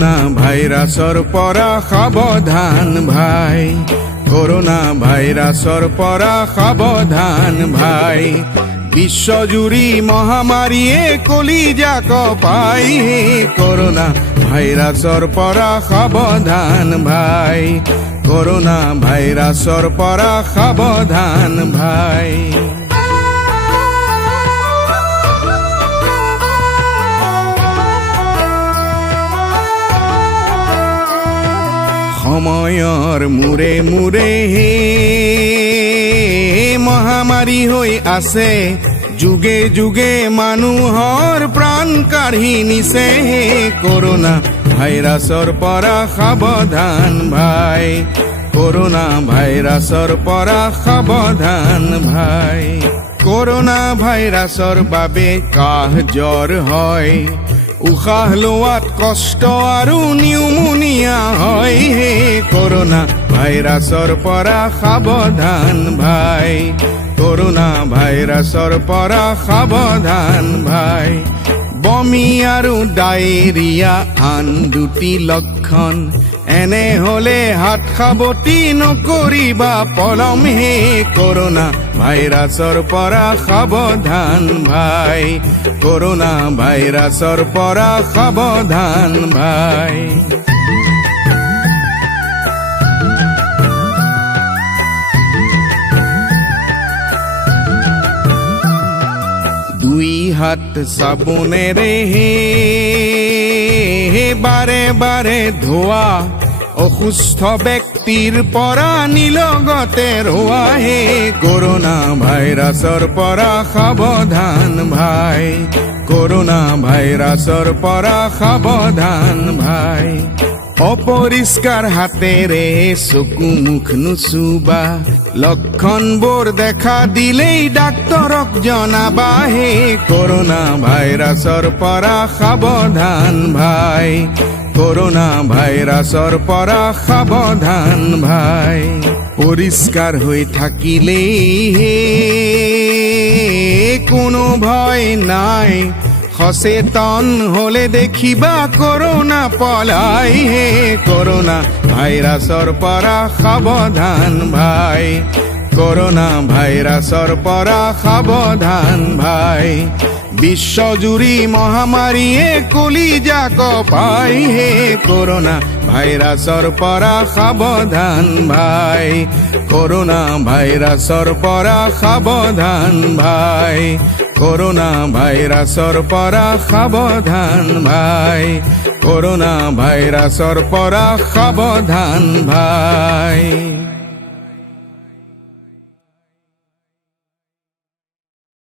Corona ভাইরাসর পরা সাবধান ভাই, করোনা ভাইরাসর পরা সাবধান ভাই। বিশ্বজুড়ি মহামারীয়ে কলিজা কপাই, করোনা ভাইরাসর পরা সাবধান ভাই, করোনা ভাইরাসর পরা সাবধান ভাই। সময়ৰ মূৰে মূৰে মহামাৰী হৈ আছে, যুগে যুগে মানুহৰ প্ৰাণ কাঢ়ি নিছে। কৰোনা ভাইৰাছৰ পৰা সাৱধান ভাই, কৰোনা ভাইৰাছৰ পৰা সাৱধান ভাই। কৰোনা ভাইৰাছৰ বাবে কাহ জ্বৰ হয়, উশাহ লোৱাত কষ্ট আৰু নিউমোনিয়া হয়। কৰোনা ভাইৰাছৰ পৰা সাৱধান ভাই, কৰোনা ভাইৰাছৰ পৰা সাৱধান ভাই। বমি আৰু ডায়েৰিয়া আন দুটি লক্ষণ, এনে হলে হাত সাৱটি নকৰিবা পলম। কৰোনা ভাইৰাছৰ পৰা সাৱধান ভাই, কৰোনা ভাইৰাছৰ পৰা সাৱধান ভাই। দুই হাত চাবোনেৰে বাৰে বাৰে ধোৱা, অসুস্থ ব্যক্তিৰ পৰা নিলগতে ৰোৱা। কৰোনা ভাইৰাছৰ পৰা সাৱধান ভাই, কৰোনা ভাইৰাছৰ পৰা সাৱধান ভাই। অপৰিষ্কাৰ হাতেৰে চকু মুখ নুচুবা, লক্ষণবোৰ দেখা দিলেই ডাক্তৰক জনাবা। কৰোনা ভাইৰাছৰ পৰা সাৱধান ভাই, কৰোনা ভাইৰাছৰ পৰা সাৱধান ভাই। পৰিষ্কাৰ হৈ থাকিলেই কোনো ভয় নাই, সচেতন হলে দেখিবা কৰোনা পলাই। কৰোনা ভাইৰাছৰ পৰা সাৱধান ভাই, কৰোনা ভাইৰাছৰ পৰা সাৱধান ভাই। বিশ্বজুৰি মহামাৰীয়ে কলিজা কপাই, কৰোনা ভাইৰাছৰ পৰা সাৱধান ভাই, কৰোনা ভাইৰাছৰ পৰা সাৱধান ভাই, কৰোনা ভাইৰাছৰ পৰা সাৱধান ভাই, কৰোনা ভাইৰাছৰ পৰা সাৱধান ভাই।